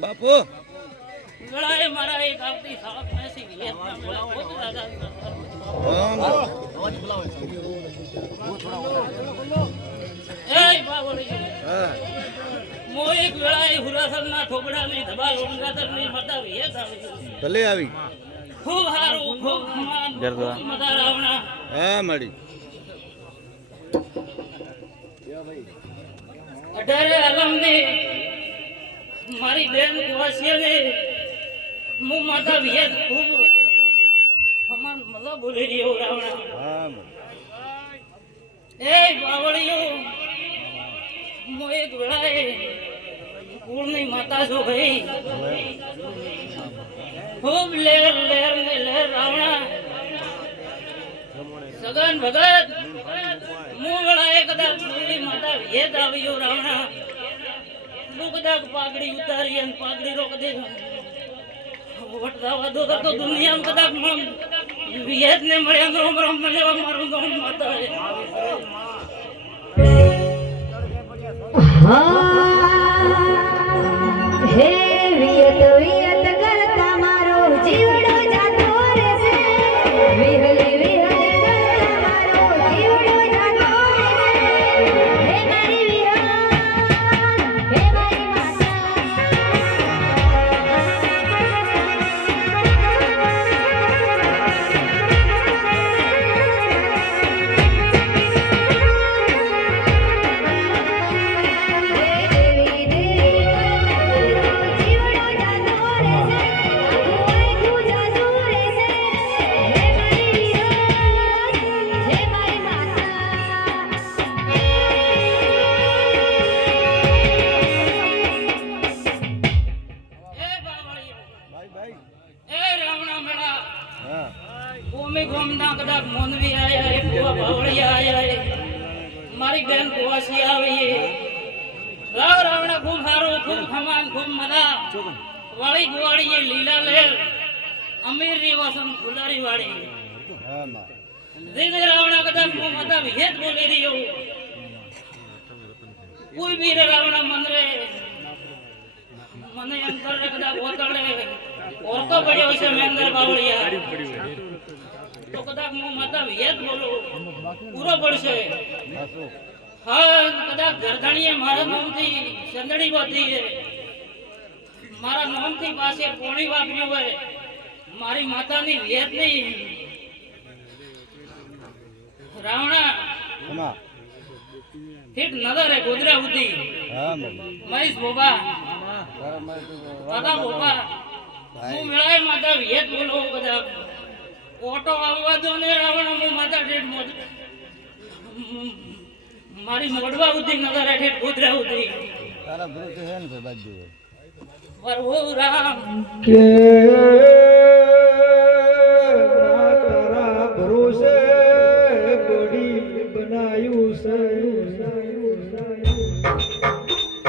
બાપુ ગળાએ મારા એક આવતી સાપ મેસી વિયતનામ મેળા બહુ દાદા એ બાવળિયો મોઈક વેળાએ હુરાસરના ઠોકડાની ધબાલ ઓંગાતરની માતા વિયત આવી ભલે આવી ખૂબ હારું ખૂબ ખમાન ખૂબ મજા રાવણા હા મળી અઢારે આલમની મારી બેન કુવાસીને હું માતા વિયત ખૂબ ખમાન મજા બોલી રહ્યો રાવણા હા એ બાવળિયો મોઈક વેળાએ કુળની માતા છો ભાઈ ખૂબ લેર લેર ને લેર રાવણા સગન ભગત હું વેળાએ કદાચ કુળની માતા વિયત આવ્યો રાવણા તું કદાચ પાઘડી ઉતારી અને પાઘડી રો કદે વટદાવા દો તો દુનિયામાં કદાચ વિયત ને મળ્યા રોમ રોમ મને મારું ગામ માતા હે વિયત વિયત કરતા મારો જીવડો જાતો રહેશે વિહલી વિહલી કરતા મારો જીવડો જાતો રહેશે હે મારી વિહત હે મારી માતા મારી બેન કુવાસી આવી રાવ રાવણા ખૂબ સારું ખૂબ ખમાન ખૂબ મજા વાળી ગુવાડી લીલા લેર અમીર રી વસન ફુલારી વાળી દીને રાવણા કદમ હું મતા વિહેત બોલી રહ્યો કોઈ બી રાવણા મંદરે મને અંતર રે કદા બોતળે ઓરતો પડ્યો છે મેંદર બાવળિયા તો કદાચ હું માતા વિયત બોલો પૂરો પડશે હા કદાચ ગરદણીએ મારા નામથી સંદડી બોધી છે મારા નામથી પાસે પોણી વાપર્યું હોય મારી માતાની વિયત નહીં રાવણા ઠીક નજર હે ગોદરા ઉધી મહેશ બોબા દાદા બોબા હું મેળાએ માતા વિયત બોલો કદાચ ઓટો આવવા દો ને રાવણ હું માતા ઠેઠ મારી મોડવા ઉધી નજર ઠેઠ ગોદરા ઉધી તારા ભરોસે હે ને ભાઈ બાજુ પ્રભુ રામ કે તારા ભરોસે ગોડી બનાયું છે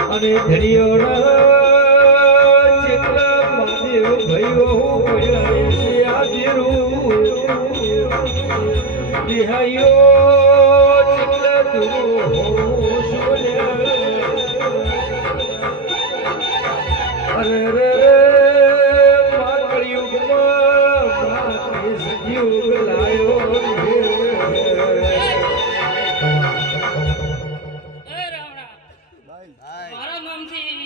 અને ધરિયો ચેતલા મહાદેવ ભયો ભયાય છે આદિરું દિહાયો ચેતલા દુરો અરે રે માકળિયુગમાં માતે સજીવ લાયો મારા નામથી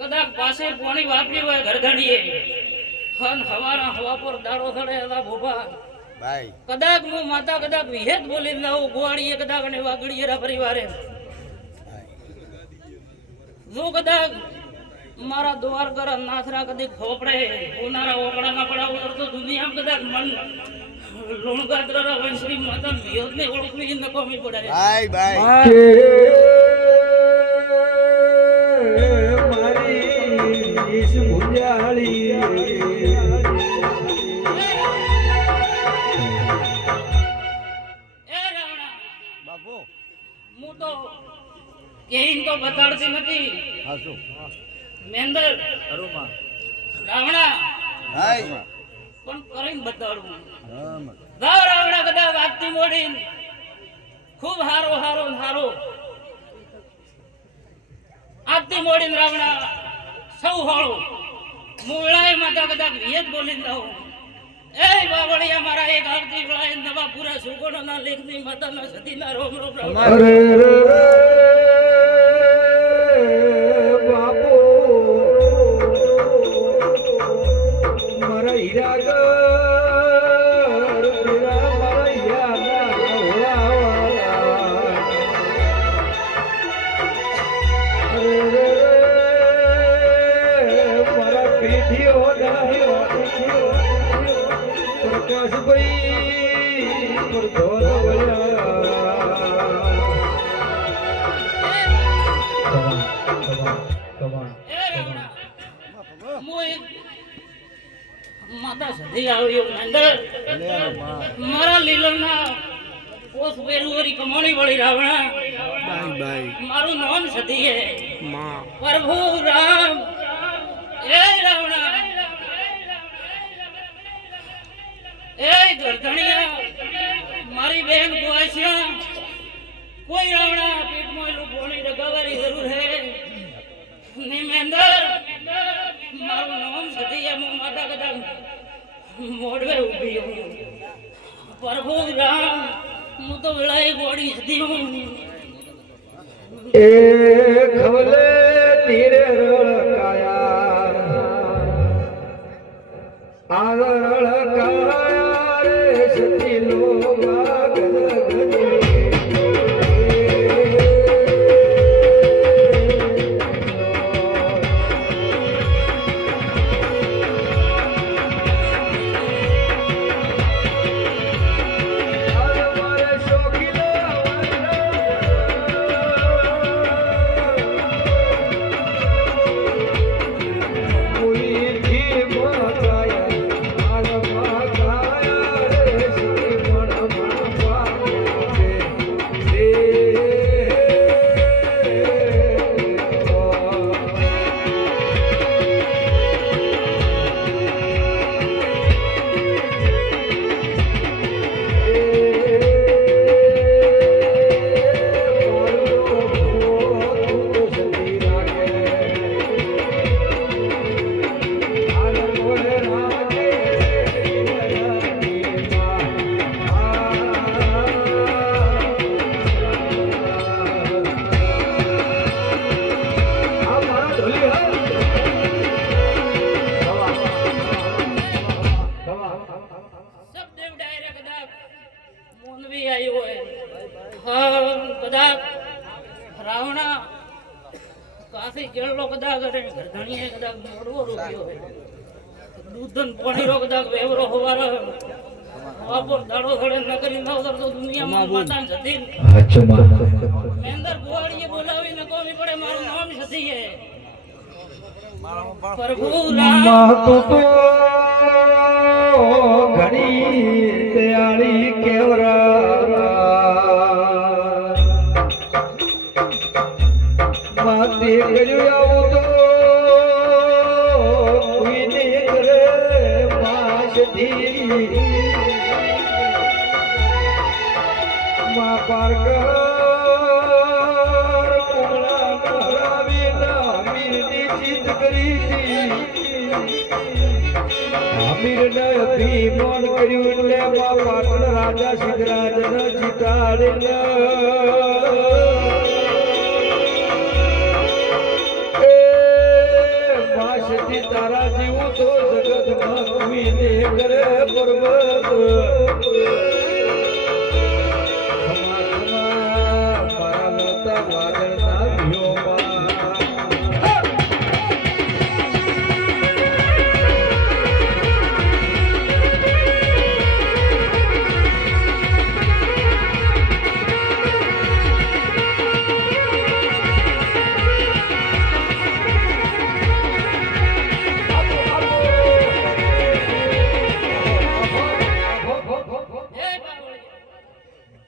કદાચ પાસે પાણી વાપરી હોય ગરધણીએ હન હવાના હવા પર દાડો થડે એવા ભોભા ભાઈ કદાચ હું માતા કદાચ વિહેત બોલી લાવું ગોવાળીએ કદાચ અને વાગડીએ પરિવારે જો કદાચ મારા દ્વાર કર નાથરા કદી ખોપડે ઉનારા ઓકડા ના પડાવ તો દુનિયામાં કદાચ મન લોણગાત્રા વંશરી માતા વિયોત ને ઓળખવી ન કોમી પડે ભાઈ ભાઈ મારી ઈશ ભુજાળી એ રાવણા બાપુ હું તો કેહીન તો બતાડતી નથી હાસુ મેંદર રાવણા ભાઈ પણ કરીને બતાડું. રામ જાવ રાવણા કદાચ આજથી મોડી ખૂબ હારો હારો ને હારો આજથી મોડીને રાવણા સૌ હાળો મૂળાએ માતા કદાચ વિયત બોલીને જાઉં. એ બાવળિયા મારા એક આવતી વેળાએ નવા પૂરા સુગોણોના લેખની માતાના સતીના રોમ રોમ રામ. અરે રે બાપુ મારા હીરા ઘર તેરા મારા હીરાના હોવાવાળા. અરે રે મારા પીઠીઓના પ્રકાશભાઈ પરધોલ એ રાવણા હું એક માતા સધી આવ્યો અંદર મારા લીલના પોસ વેરુવરી કમાણી વાળી રાવણા મારું નામ સધી હે પ્રભુ રામ. એ રાવણા એ ગરધણિયા મારી બેન ગોવાસ્યા કોઈ રાવણા પેટમાં એલું પોણી ડગાવાની જરૂર હે નિમેન્દર મારું નામ સધી હે હું માતા કદા મોડવે ઊભી હું પ્રભુ રામ હું તો વેળાએ ગોળી હતી હું એ ખવલે તીરે રળકાયા આગળ રળકાયા રે સતી લોગા ગગને. સબદેવ ડાયરેક્ટ કદાચ મોનવી આવ્યો હોય હા કદાચ રાવણા કાશી જેટલો કદાચ અરે ગરધણીએ કદાચ મોડવો રોક્યો હોય દૂધન પાણીનો કદાચ વેવરો હોવારો વાપોર દાડો ઘડે ન કરી ના ઉતરતો દુનિયામાં માતા જતી મેંદર ગોવાળીએ બોલાવીને કોની પડે મારું નામ સતી હે પ્રભુ રામ. તું તો ઘણી દયાળી કેવરા માતે કર્યું આવું તો કોઈને કરે માસથી મા પારકર કોમળા કરાવીના મીરની ચિત કરી અમીરને અભિમાન કર્યું એટલે મા પાટણ રાજા સિદ્ધરાજને જીતાડીને એ મા સતી તારા જેવું તો જગતમાં કોઈને કરે પર્વત મારા નતા વાદળના વ્યોમાં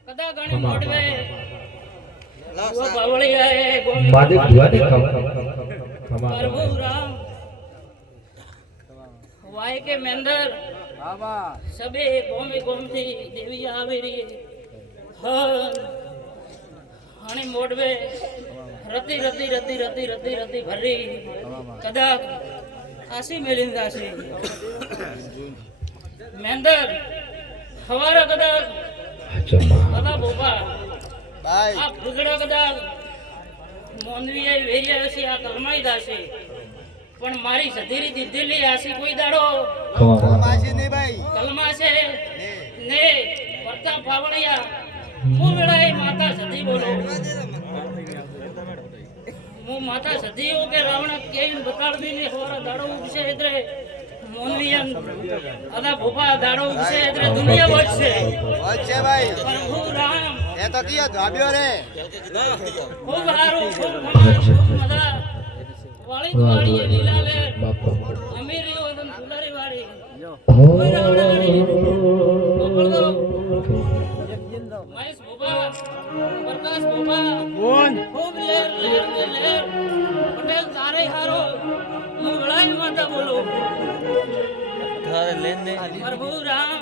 કદાચ ઘણી મોડવે વો બાવળિયાએ ગોમી બાદે ભુવાને પ્રભુ રામ વાય કે મેંદર સબે ગોમે ગોમથી દેવી આવી રહી હન હણી મોડવે રતી રતી રતી રતી રતી રતી ભરી કદાચ આસી મેલીન જાશે મેંદર હવારા કદાચ કદા બોબા ભાઈ આ ભૂગડા કદાચ મોનવીએ વેરિયા હશે આ કલમાઈ દાશે પણ મારી સધીરી દીધેલી આસી કોઈ દાડો માસી નહીં ભાઈ કલમા છે ને વર્તા પાવણિયા હું વેળાએ માતા સધી બોલો હું માતા સધી હું કે રાવણ કેમ બતાડ દીને હોરા દાડો ઉગશે એટલે મોનવીયન અદા ભોપા દાડો ઉગશે એટલે દુનિયા વધશે છે ભાઈ પ્રભુ રામ એ તો કીયો ધાબ્યો રે ખૂબ હારું ખૂબ ખમાર ખૂબ મજા વાળી વાળી લીલા લે અમીરી ઓદન ફુલારી વાળી કોઈ રાવણવાળી બોલતો મહેશ ભોપા પ્રકાશ ભોપા ખૂબ લેર લેર ને લેર પટેલ તારે હારો હું વળાઈ માતા બોલો પ્રભુ રામ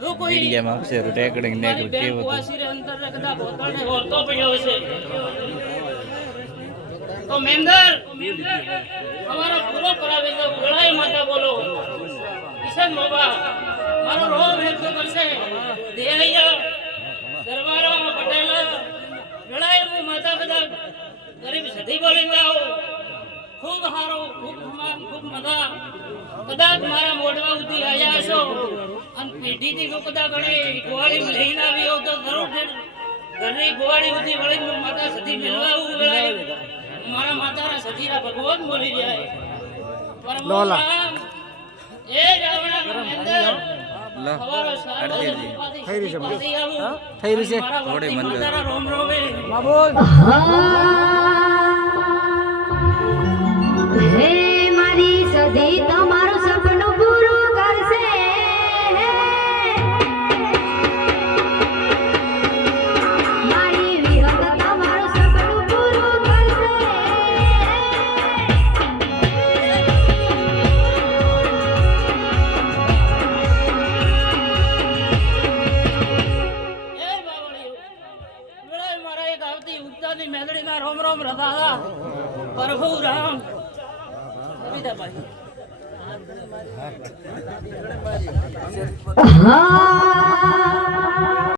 જો કોઈ મારી બેન કુવાસી અંતર રખતા બોતળને હોરતો પડ્યો છે તો મેંદર અમારો પૂરો કરાવે તો વળાઈ માતા બોલો ઈશન બાબા મારો રોમ હેતુ કરશે દેહૈયા દરબારો પટેલ વળાઈ હું માતા કદાચ ગરીબ સધી બોલી જાઓ ખૂબ હારો ખૂબ ખમાન ખૂબ મજા કદાચ મારા મોઢવા ઉધી આયા છો અને પેઢીથી જો કદાચ ગણી ગોવાળી લઈને આવી હોવ તો જરૂર ઘરની ગોવાળી ઉધી વળી હું માતા સધી મેળવા આવું વળાઈ મારા માતાના સધીરા ભગવાન બોલી જાય પરમો રામ એ રાવણા અંદર હવારો સારો થઈ રહી છે થોડે મંદર રોમ રોમે હે મારી સધી તમારું સપનું પૂરું કરશે મારી વિહત તમારું સપનું પૂરું કરશે એ બાવળીઓ વળાઈ મારા એક આવતી ઉગતાની મેલડીના રોમ રોમ રદાદા પ્રભુ રામ હા